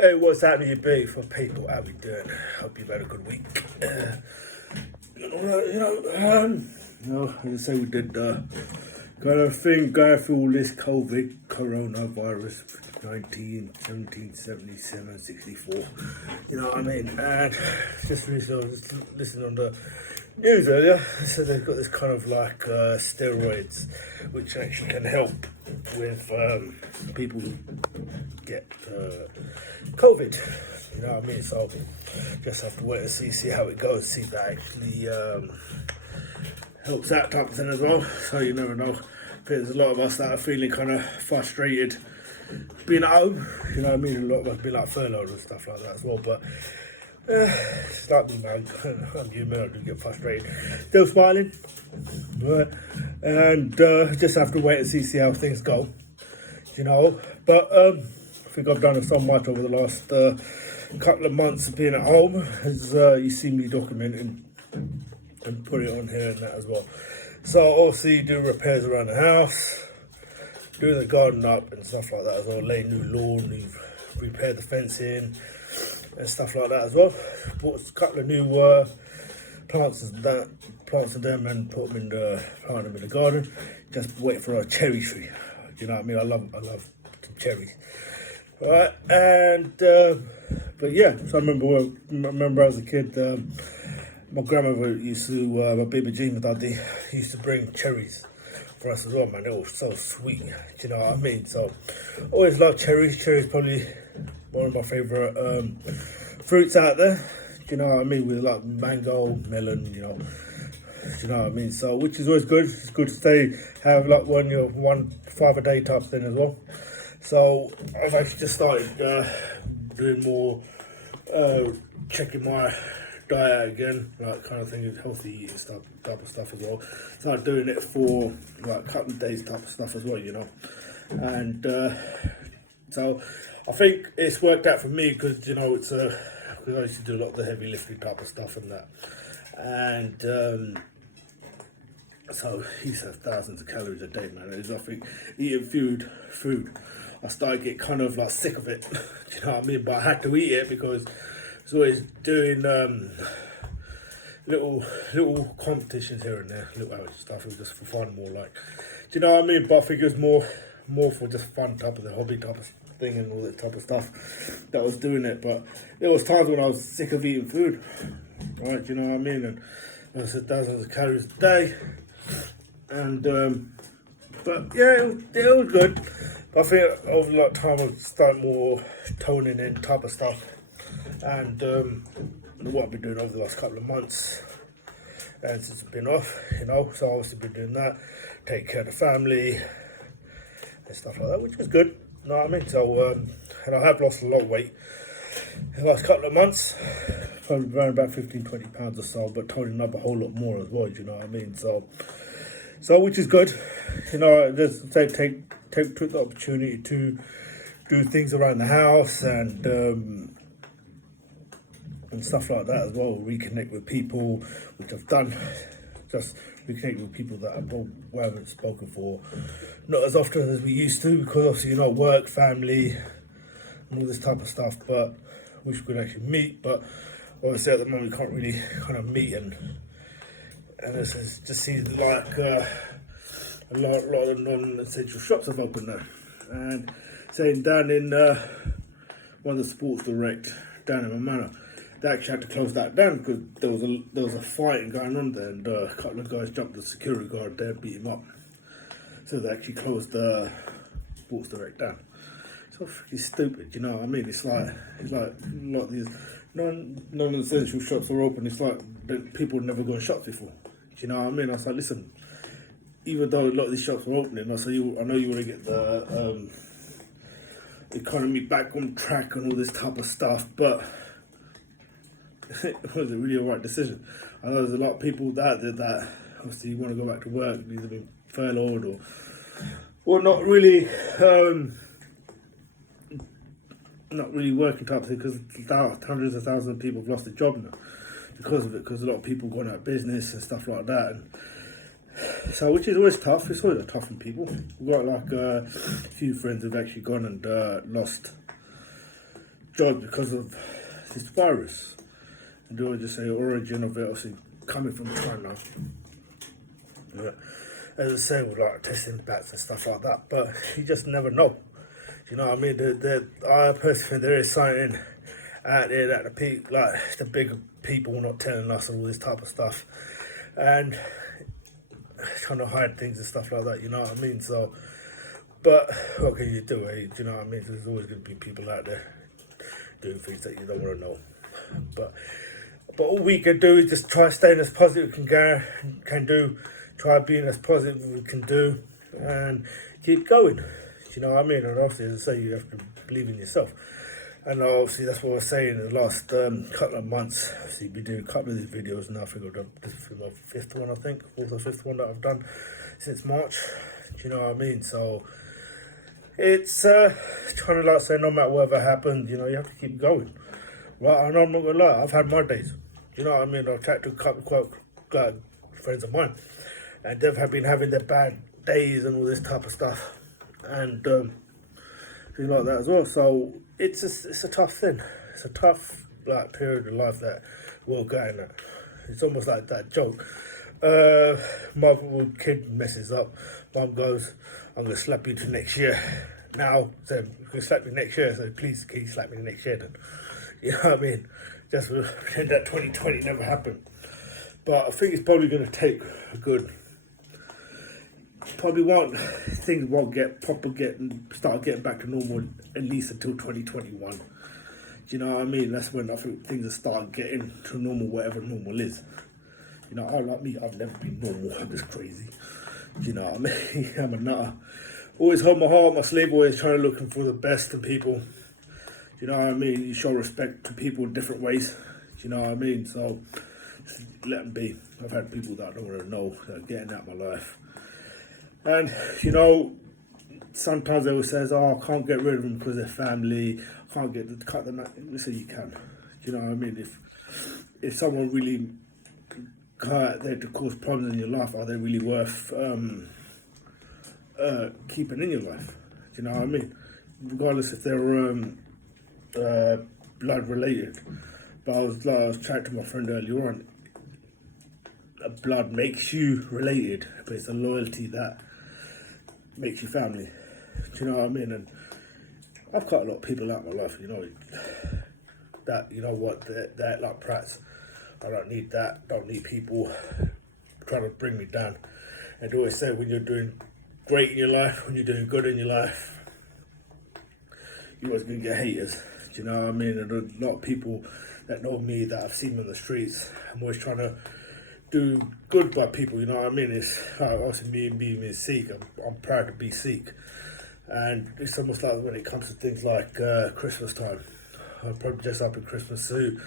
Hey, what's happening, you beautiful people? How we doing? Hope you've had a good week. As I say, we did kind of thing going through all this COVID, coronavirus, 19, 17, 77, 64. You know what I mean? And just recently, I was listening on the news earlier. So they've got this kind of like steroids, which actually can help with people who get COVID. You know what I mean? So just have to wait and see how it goes. See if that actually helps that type of thing as well. So you never know. There's a lot of us that are feeling kind of frustrated being at home. You know what I mean? A lot of us being like furloughed and stuff like that as well. But it's like me, man. I'm human. I do get frustrated. Still smiling, right? And just have to wait and see how things go. You know, but I think I've done so much over the last couple of months of being at home, as you see me documenting and put it on here and that as well. So obviously do repairs around the house, do the garden up and stuff like that as well, lay new lawn, repair the fencing and stuff like that as well. Bought a couple of new plants and them and put them in the garden. Just wait for a cherry tree. You know what I mean? I love cherries. Right, and but yeah, so I remember as a kid, my grandmother used to, my baby Jean, my daddy, used to bring cherries for us as well, man. They were so sweet, do you know what I mean? So, always love cherries. Cherries probably one of my favourite fruits out there, do you know what I mean? With like mango, melon, you know what I mean? So, which is always good. It's good to have like one 5 a day type thing as well. So I've actually just started doing more, checking my diet again, like kind of thing, healthy eating type of stuff as well. Started doing it for like a couple of days type of stuff as well, you know. And so I think it's worked out for me because, you know, it's because I used to do a lot of the heavy lifting type of stuff and that. And so he used to have thousands of calories a day, man. I think eating food, I started getting kind of like sick of it. You know what I mean? But I had to eat it because I was always doing little competitions here and there, little outreach stuff. It was just for fun, more like. Do you know what I mean? But I think it was more for just fun type of the hobby type of thing and all that type of stuff that was doing it. But there was times when I was sick of eating food. Right? Do you know what I mean? And I said thousands of calories a day. And but yeah, it was good. But I think over like time I've started more toning in type of stuff, and what I've been doing over the last couple of months, and since I've been off, you know. So I've obviously been doing that, take care of the family and stuff like that, which is good. You know what I mean? So and I have lost a lot of weight in the last couple of months. Probably around about 15-20 pounds or so, but toning up a whole lot more as well. Do you know what I mean? So which is good, you know. Just took the opportunity to do things around the house and stuff like that as well. Reconnect with people, which I've done. Just reconnect with people that I haven't spoken for not as often as we used to, because obviously, you know, work, family, and all this type of stuff. But wish we could actually meet. But obviously, at the moment, we can't really kind of meet and this just seems like a lot of non-essential shops have opened now. And saying down in one of the Sports Direct down in my manor, they actually had to close that down because there was a fighting going on there, and a couple of guys jumped the security guard there and beat him up. So they actually closed the Sports Direct down. It's so freaking stupid, you know what I mean? It's like a lot of these non-essential shops are open. It's like people never gone shops before. You know what I mean? I was like, listen, even though a lot of these shops are opening, I know you want to get the economy back on track and all this type of stuff, but was it really a right decision? I know there's a lot of people out there that obviously want to go back to work, either been furloughed or not really working type of thing, because hundreds of thousands of people have lost their job now because of it, because a lot of people gone out of business and stuff like that. And so, which is always tough. It's always tough on people. We've got like a few friends who've actually gone and lost judged because of this virus. And they always just say origin of it, obviously coming from China. Yeah. As I say, with like testing bats and stuff like that, but you just never know. You know what I mean? I personally think there is something out there that the bigger people not telling us and all this type of stuff, and trying to hide things and stuff like that. You know what I mean? So, but what can you do? Eh? Do you know what I mean? There's always going to be people out there doing things that you don't want to know. But all we can do is just try staying as positive we can do. Try being as positive as we can do, and keep going. Do you know what I mean? And obviously, as I say, you have to believe in yourself. And obviously, that's what I was saying in the last couple of months. Obviously, been doing a couple of these videos now. I think this is my fifth one, I think, or the fifth one that I've done since March. Do you know what I mean? So it's trying to say, no matter whatever happens, you know, you have to keep going. Right? And I'm not gonna lie, I've had my days. Do you know what I mean? I've chatted to a couple of friends of mine, and they've been having their bad days and all this type of stuff, and things like that as well. So it's a tough thing. It's a tough period of life that we're going at. It's almost like that joke. Mum, kid messes up. Mum goes, "I'm gonna slap you to next year." Now, so I'm gonna slap you next year. So please, can you slap me next year then? You know what I mean? Just pretend that 2020 never happened. But I think it's probably going to take a good. Things won't start getting back to normal at least until 2021. Do you know what I mean? That's when I think things will start getting to normal, whatever normal is. You know, like me, I've never been normal. I'm just crazy. Do you know what I mean? I'm a nutter. Always hold my heart on my sleeve. Always trying to looking for the best in people. Do you know what I mean? You show respect to people in different ways. Do you know what I mean? So just let them be. I've had people that I don't want to know that are getting out of my life. And, you know, sometimes they will say, "Oh, I can't get rid of them because they're family. I can't cut them out." Listen, you can. Do you know what I mean? If someone really out there to cause problems in your life, are they really worth keeping in your life? Do you know what I mean? Regardless if they're blood related. But I was chatting to my friend earlier on. Blood makes you related, but it's a loyalty that makes you family. Do you know what I mean? And I've cut a lot of people out of my life, you know, that, you know what, they're like prats. I don't need that, don't need people trying to bring me down. And they always say, when you're doing great in your life, when you're doing good in your life, you're always going to get haters. Do you know what I mean? And a lot of people that know me, that I've seen on the streets, I'm always trying to do good by people, you know what I mean? It's also me being Sikh. I'm proud to be Sikh, and it's almost like when it comes to things like Christmas time. I'll probably dress up in Christmas suit.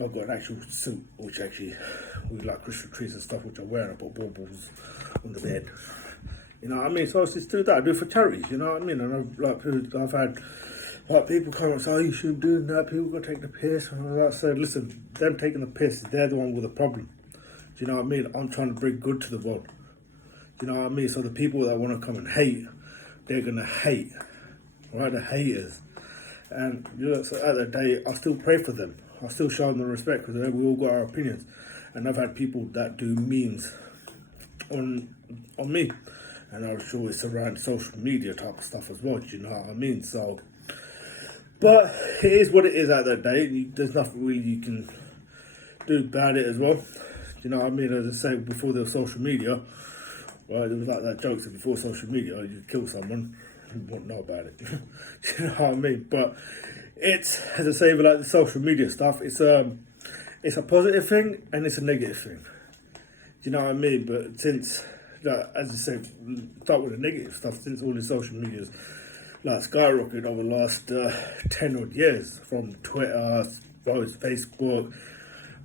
I've got an actual suit, which actually with like Christmas trees and stuff, which I wear. And I put baubles on the bed. You know what I mean? So I just do that. I do it for charities. You know what I mean? And I've had people come and say, "Oh, you shouldn't do that. People got to take the piss." And I said, "Listen, them taking the piss, they're the one with the problem. Do you know what I mean? I'm trying to bring good to the world. Do you know what I mean? So the people that want to come and hate, they're going to hate. Right? The haters. And you know, so at the day, I still pray for them. I still show them the respect because we all got our opinions. And I've had people that do memes on me. And I'm sure it's around social media type of stuff as well. Do you know what I mean? So, but it is what it is at that day. There's nothing really you can do about it as well. You know what I mean? As I say, before there was social media, right, it was like that joke that before social media, you kill someone, you won't know about it. You know what I mean? But it's, as I say, like the social media stuff, it's a positive thing and it's a negative thing. You know what I mean? But since, as I say, start with the negative stuff, since all the social media's like skyrocketed over the last 10 odd years, from Twitter, Facebook,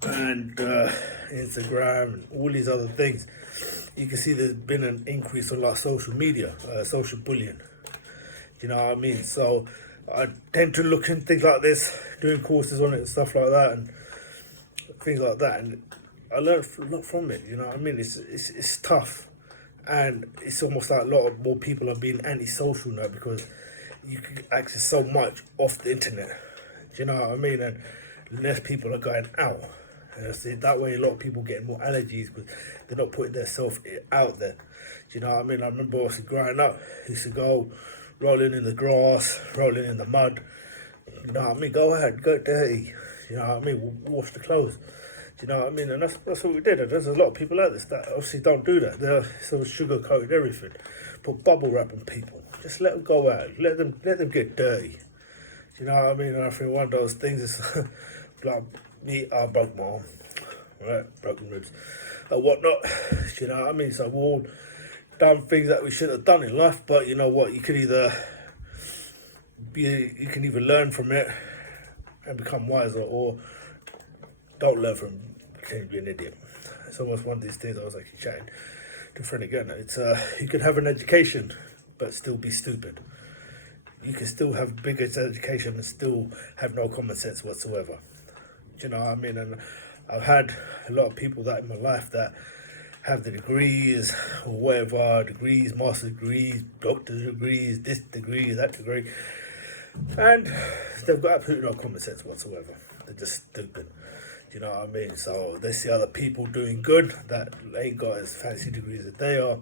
and Instagram and all these other things, you can see there's been an increase on like social media, social bullying. You know what I mean? So I tend to look into things like this, doing courses on it and stuff like that, and things like that, and I learned a lot from it. You know what I mean? It's tough, and it's almost like a lot of more people are being antisocial now because you can access so much off the internet. Do you know what I mean? And less people are going out. And see, that way a lot of people getting more allergies because they're not putting themselves out there. Do you know what I mean? I remember obviously growing up, I used to go rolling in the grass, rolling in the mud. You know what I mean? Go ahead, go dirty. You know what I mean? Wash the clothes. Do you know what I mean? And that's what we did. And there's a lot of people like this that obviously don't do that. They're sort of sugar-coated everything. Put bubble wrap on people. Just let them go out. Let them get dirty. Do you know what I mean? And I think one of those things is like me, I broke my arm. Right? Broken ribs. And whatnot. Do you know what I mean? So we've all done things that we shouldn't have done in life, but you know what? You can either learn from it and become wiser, or don't learn from pretending to be an idiot. It's almost one of these things. I was actually chatting to a friend again. It's you can have an education but still be stupid. You can still have bigger education and still have no common sense whatsoever. Do you know what I mean? And I've had a lot of people that in my life that have the degrees or whatever, degrees, master's degrees, doctor's degrees, this degree, that degree, and they've got absolutely no common sense whatsoever. They're just stupid. Do you know what I mean? So they see other people doing good that ain't got as fancy degrees as they are,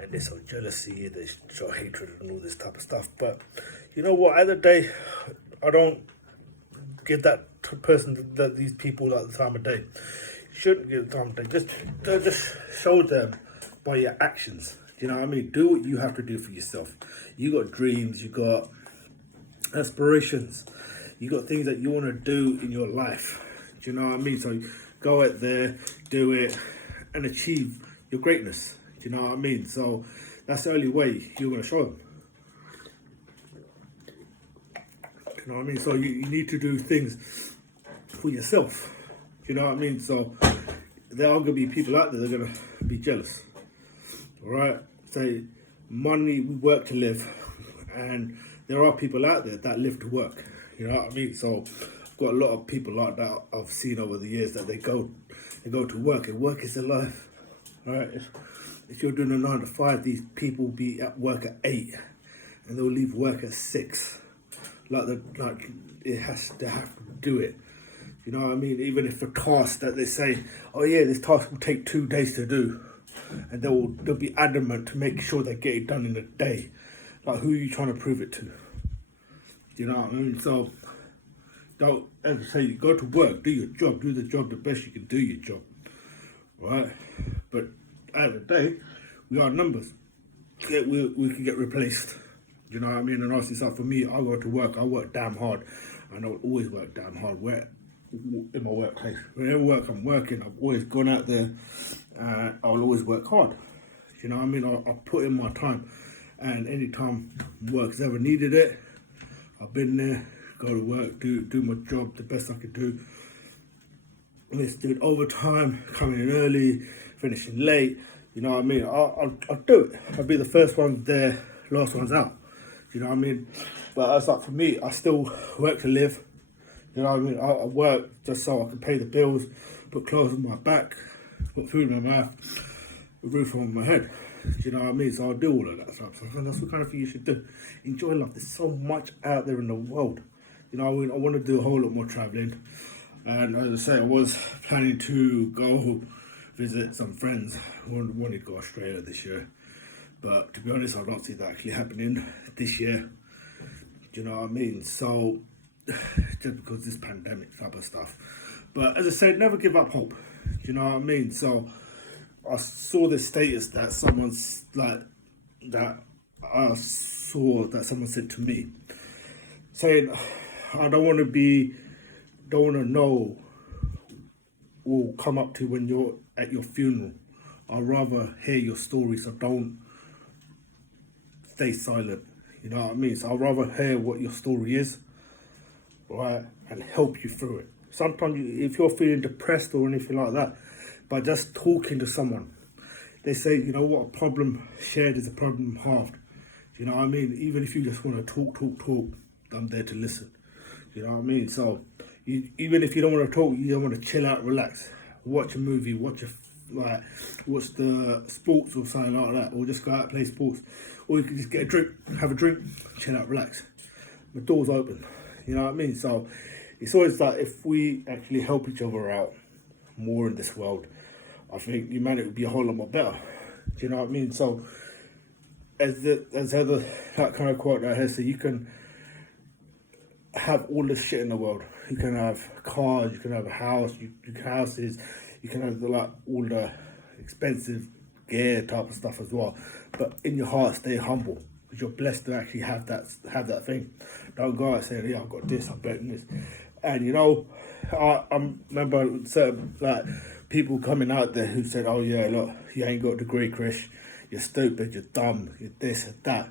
and they show jealousy, they show hatred and all this type of stuff. But you know what? At the day, I don't give that person, that these people, like the time of day. You shouldn't give the time of day. Just show them by your actions. You know what I mean? Do what you have to do for yourself. You got dreams, you got aspirations, you got things that you want to do in your life. Do you know what I mean? So go out there, do it, and achieve your greatness. Do you know what I mean? So that's the only way you're going to show them. Do you know what I mean? So you need to do things for yourself. Do you know what I mean? So there are going to be people out there that are going to be jealous. All right? Say, money, we work to live. And there are people out there that live to work. You know what I mean? So I've got a lot of people like that I've seen over the years that they go to work, and work is their life. All right? If you're doing a 9 to 5, these people will be at work at 8 and they'll leave work at 6. Like they have to do it. You know what I mean? Even if the task that they say, oh yeah, this task will take 2 days to do, and they'll be adamant to make sure they get it done in a day. Like, who are you trying to prove it to? Do you know what I mean? So don't, as I say, go to work, do your job, do the job the best you can do your job, right? But at the day, we are numbers. We can get replaced. You know what I mean? And obviously, so for me, I go to work, I work damn hard. I know I always work damn hard in my workplace. Whenever work I'm working, I've always gone out there and I'll always work hard. You know what I mean? I'll put in my time. And anytime work's ever needed it, I've been there, go to work, do my job the best I could do. Let's do it overtime, coming in early, finishing late. You know what I mean? I'll do it. I'll be the first one there, last one's out. You know what I mean? But it's like, for me, I still work to live. You know what I mean? I work just so I can pay the bills, put clothes on my back, put food in my mouth, a roof on my head. You know what I mean? So I'll do all of that stuff. So that's the kind of thing you should do. Enjoy life. There's so much out there in the world. You know, I want to do a whole lot more traveling. And as I say, I was planning to go visit some friends. I wanted to go Australia this year. But to be honest, I don't see that actually happening this year. Do you know what I mean? So, just because this pandemic type of stuff. But as I said, never give up hope. Do you know what I mean? So I saw this status that someone said to me, saying, I don't want to know or come up to when you're at your funeral. I'd rather hear your story, so don't stay silent. You know what I mean? So I'd rather hear what your story is, right, and help you through it. Sometimes if you're feeling depressed or anything like that, by just talking to someone, they say, you know what, a problem shared is a problem halved. You know what I mean? Even if you just want to talk, I'm there to listen. You know what I mean? So even if you don't want to talk, you don't want to chill out, relax, watch a movie, watch the sports or something like that, or just go out and play sports, or you can just get a drink, have a drink, chill out, relax. The door's open. You know what I mean? So it's always like if we actually help each other out more in this world, I think humanity would be a whole lot more better. Do you know what I mean? So as other that kind of quote that has said, you can have all this shit in the world. You can have cars, you can have a house, you can have houses, you can have like all the expensive gear type of stuff as well. But in your heart, stay humble because you're blessed to actually have that thing. Don't go out saying, "Yeah, I've got this, I've got this." And you know, I remember certain like people coming out there who said, "Oh yeah, look, you ain't got a degree, Chris. You're stupid. You're dumb. You're this and that."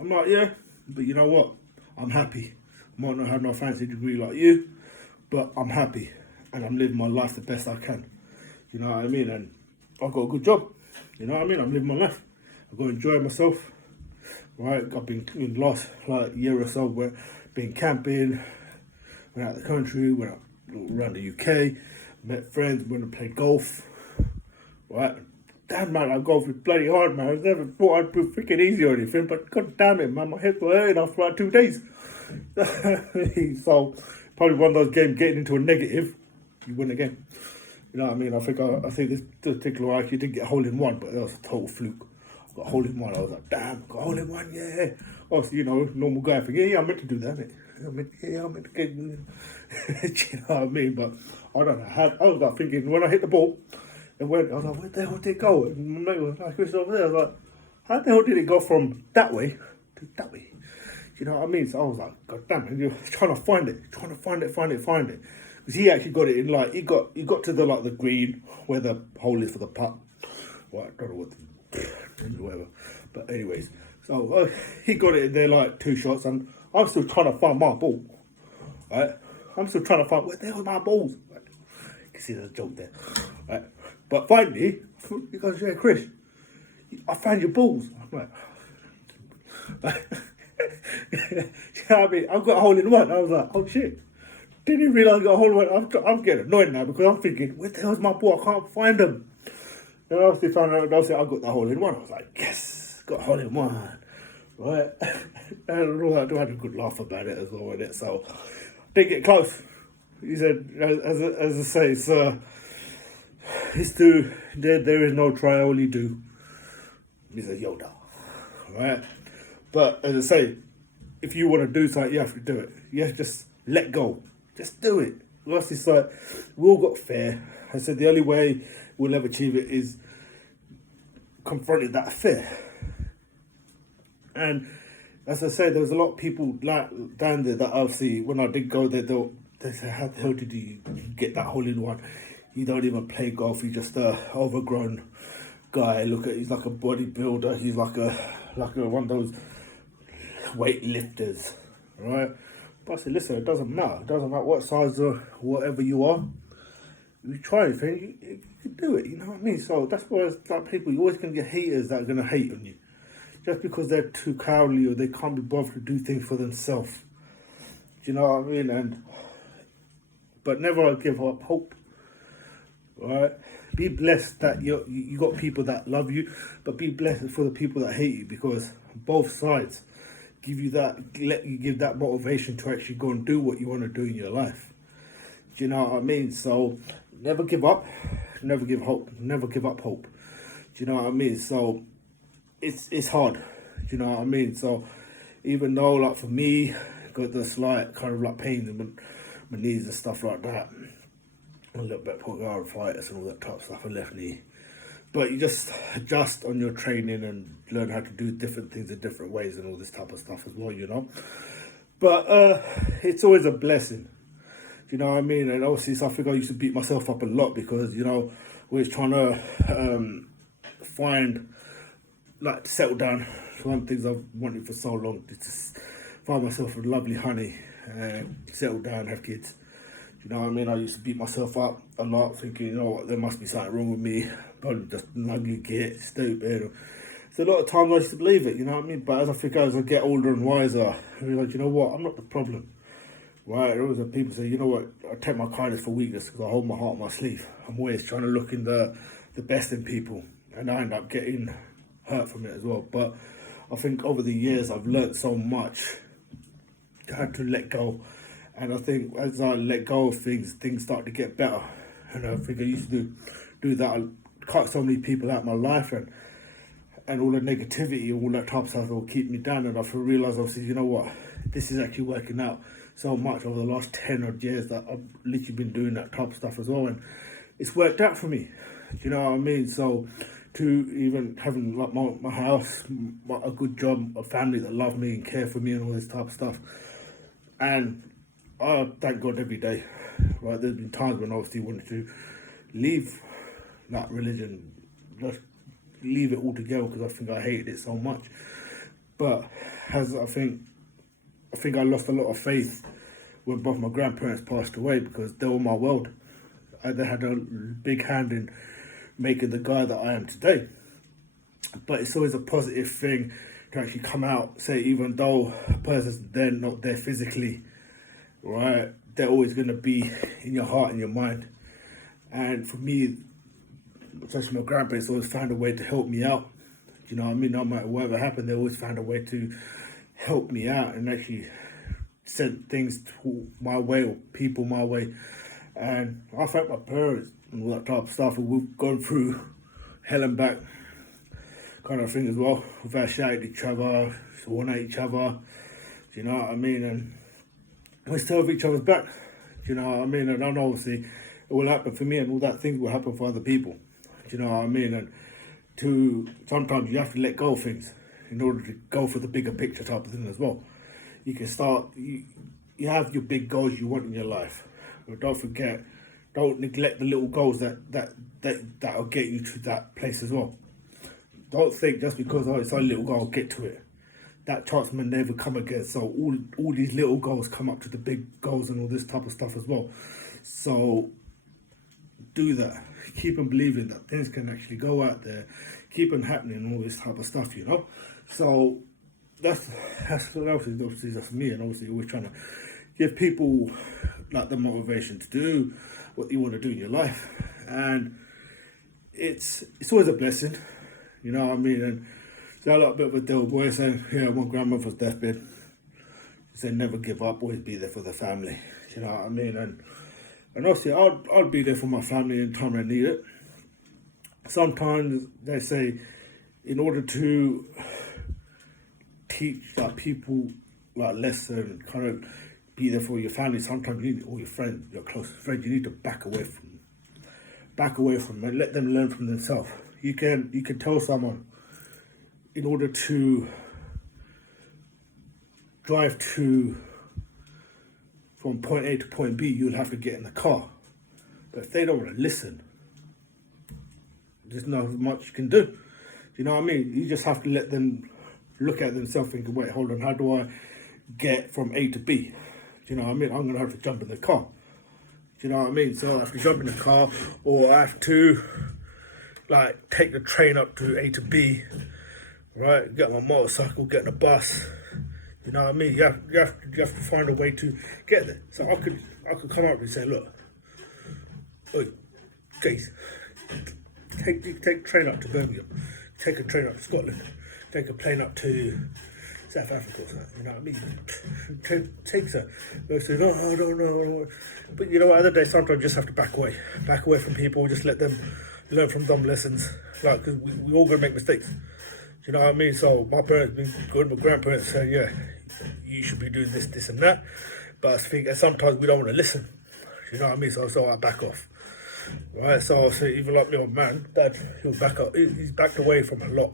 I'm like, yeah, but you know what? I'm happy. I might not have no fancy degree like you, but I'm happy and I'm living my life the best I can. You know what I mean? And I've got a good job. You know what I mean? I'm living my life. I've got to enjoy myself. Right? I've been in the last like year or so where been camping, went out the country, went out around the UK, met friends, went to play golf. Right? Damn man, golf is bloody hard, man. I never thought I'd be freaking easy or anything, but god damn it, man, my head was hurting after like 2 days. So probably one of those games getting into a negative, you win again. You know what I mean? I think this particular I actually did get a hole in one, but that was a total fluke. I got a hole in one. I was like, damn, got a hole in one, yeah. Obviously, you know, normal guy think, yeah, I meant to do that, mate. I meant to get. Do you know what I mean? But I don't know. I was like thinking when I hit the ball, it went. I was like, where the hell did it go? And my mate was like, Chris over there. I was like, how the hell did it go from that way to that way? You know what I mean? So I was like, God damn it, you're trying to find it. Find it. Because he actually got it in like, he got to the like the green where the hole is for the putt. Well, I don't know what whatever. But anyways, so he got it in there like 2 shots and I'm still trying to find my ball. Right? I'm still trying to find, where the hell are my balls? Right? You can see there's a joke there. Right? But finally, he goes, yeah, Chris, I found your balls. I'm like, you know what I mean? I've got a hole in one. I was like, oh shit. Didn't realise I got a hole in one. I'm getting annoyed now because I'm thinking, where the hell's my ball? I can't find them. And I obviously found out, I got the hole in one. I was like, yes, got a hole in one. Right? And I had a good laugh about it as well with it. So, didn't get close. He said, as I say, there is no try, only do. He's a Yoda. Right? But as I say, if you want to do something, you have to do it. You have to just let go. Just do it. Whilst it's like, we all got fear. I said the only way we'll ever achieve it is confronting that fear. And as I said, there was a lot of people like down there that I'll see when I did go there. They say, how the hell did you get that hole in one? You don't even play golf. You're just a overgrown guy. He's like a bodybuilder. He's like a one of those weightlifters, right? But I said, listen, it doesn't matter. It doesn't matter what size or whatever you are. You try anything, you can do it. You know what I mean? So that's why it's like people, you're always going to get haters that are going to hate on you. Just because they're too cowardly or they can't be bothered to do things for themselves. Do you know what I mean? But never give up hope. Right? Be blessed that you got people that love you, but be blessed for the people that hate you, because both sides give you that motivation to actually go and do what you want to do in your life. Do you know what I mean? So never give up, never give up hope. Do you know what I mean? So it's hard. Do you know what I mean? So even though like for me, got the slight kind of like pains in my knees and stuff like that, a little bit of arthritis and all that type of stuff on left knee. But you just adjust on your training and learn how to do different things in different ways and all this type of stuff as well, you know. But it's always a blessing. Do you know what I mean? And obviously, so I think I used to beat myself up a lot because, you know, we're trying to find, like, to settle down. One of the things I've wanted for so long is to find myself a lovely honey and settle down, have kids. You know what I mean? I used to beat myself up a lot, thinking, you know what, there must be something wrong with me. Probably just an ugly kid, stupid. So a lot of times I used to believe it, you know what I mean? But as I get older and wiser, I realize, you know what, I'm not the problem. Right? There was people say, you know what, I take my kindness for weakness because I hold my heart on my sleeve. I'm always trying to look in the best in people, and I end up getting hurt from it as well. But I think over the years I've learnt so much had to let go. And I think as I let go of things, things start to get better. And I think I used to do that. I cut so many people out of my life, and all the negativity, all that type of stuff will keep me down. And I realised, obviously, you know what, this is actually working out so much over the last 10 odd years that I've literally been doing that type of stuff as well. And it's worked out for me. Do you know what I mean? So to even having like my house, a good job, a family that love me and care for me and all this type of stuff. And I thank God every day. Right, there's been times when I obviously wanted to leave that religion, just leave it altogether because I think I hated it so much. But as I think I lost a lot of faith when both my grandparents passed away, because they were my world. They had a big hand in making the guy that I am today. But it's always a positive thing to actually come out, say, even though a person's then not there physically, right, they're always going to be in your heart and your mind. And for me, especially my grandparents, always found a way to help me out. You know what I mean? No matter whatever happened, they always found a way to help me out and actually sent things to my way or people my way. And I thank my parents and all that type of stuff. And we've gone through hell and back kind of thing as well. We've had shouted at each other, sworn at each other. Do you know what I mean? And we still have each other's back. Do you know what I mean? And I know obviously it will happen for me, and all that things will happen for other people. Do you know what I mean? And sometimes you have to let go of things in order to go for the bigger picture type of thing as well. You can start, you have your big goals you want in your life. But don't neglect the little goals that'll get you to that place as well. Don't think just because it's a little goal, I'll get to it. That chance may never come again. So all these little goals come up to the big goals and all this type of stuff as well. So do that. Keep on believing that things can actually go out there. Keep on happening, all this type of stuff, you know. So that's obviously that's me, and obviously always trying to give people like the motivation to do what you want to do in your life. And it's always a blessing, you know what I mean. And so I like a bit of a deal boy saying, yeah, my grandmother's deathbed, she said never give up, always be there for the family, you know what I mean. And obviously I'll be there for my family in time I need it. Sometimes they say in order to teach like people like lesson and kind of be there for your family, sometimes you need all your friends, your closest friends, you need to back away from them and let them learn from themselves. You can tell someone, in order to drive from point A to point B, you'll have to get in the car. But if they don't want to listen, there's not much you can do. You know what I mean? You just have to let them look at themselves and go, wait, hold on, how do I get from A to B? Do you know what I mean? I'm going to have to jump in the car. Do you know what I mean? So I have to jump in the car, or I have to like take the train up to A to B, right? Get my motorcycle, get on a bus. You know what I mean? You have to find a way to get there. So I could come up and say, look, oi, guys, take a train up to Birmingham, take a train up to Scotland, take a plane up to South Africa or something, you know what I mean? Takes her. They say, no, I don't know. But you know what, other days, sometimes you just have to back away from people, just let them learn from dumb lessons. Like, because we all gonna make mistakes. You know what I mean? So my parents been good, my grandparents saying, yeah, you should be doing this and that. But I think sometimes we don't want to listen. You know what I mean? So I back off. Right? So I say, even like my old man, Dad, he'll back up. He's backed away from a lot.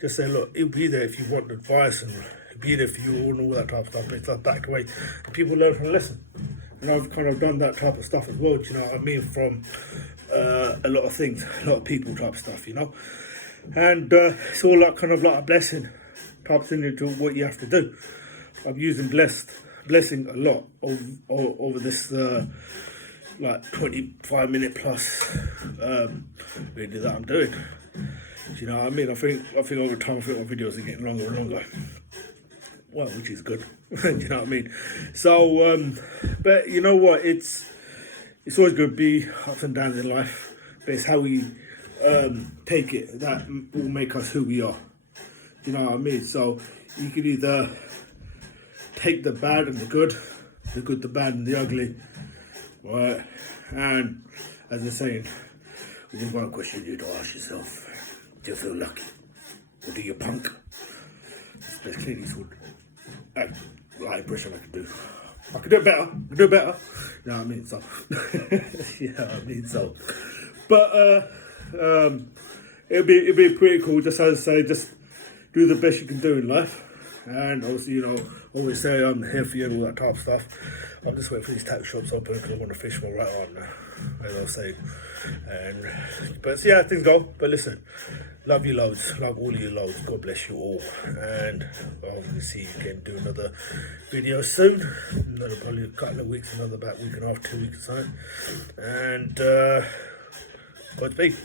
Just say, look, he'll be there if you want advice, and he'll be there for you and all that type of stuff. But it's like backed away. And people learn from the lesson. And I've kind of done that type of stuff as well, do you know what I mean? From a lot of things, a lot of people type stuff, you know? And it's all like kind of like a blessing type thing into what you have to do. I'm using blessing a lot over this like 25-minute plus video that I'm doing. Do you know what I mean? I think over time, I think my videos are getting longer and longer. Well, which is good. Do you know what I mean? So, but you know what? It's always going to be ups and downs in life, but it's how we take it that will make us who we are. Do you know what I mean? So you can either take the bad and the good, the bad and the ugly, right? And as they're saying, there's one question you need to ask yourself: do you feel lucky, or do you punk? It's the best Clint Eastwood impression I can do. I can do it better. You know what I mean? So, But it'd be pretty cool. Just as I say, just do the best you can do in life, and also, always say I'm here for you and all that type of stuff. I'm just waiting for these tax shops open because I want to fish more right on now, as I was saying. But see how things go. But listen, love you loads, love all of you loads. God bless you all, and I'll see you again. Do another video soon. Another probably a couple of weeks, about week and a half, 2 weeks or something. And Godspeed.